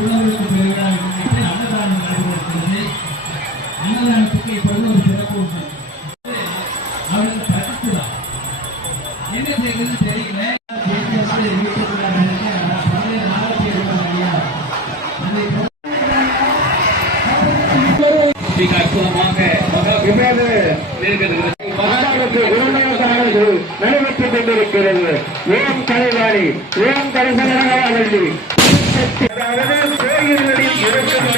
திருநெல்வேலி பெருவிழாவை முன்னிட்டு அன்னதானம் நடைபெறுகிறது. அன்னதானத்துக்கு இப்பொழுது ஒரு சிறப்பு உண்டு. அவருக்கு பரிசுதான் என்ன செய்வது தெரியல. நடைபெற்றுக் கொண்டிருக்கிறது. ஓம் கலைவாணி, ஓம் கரசனி, கோயில்களில் இருக்கும்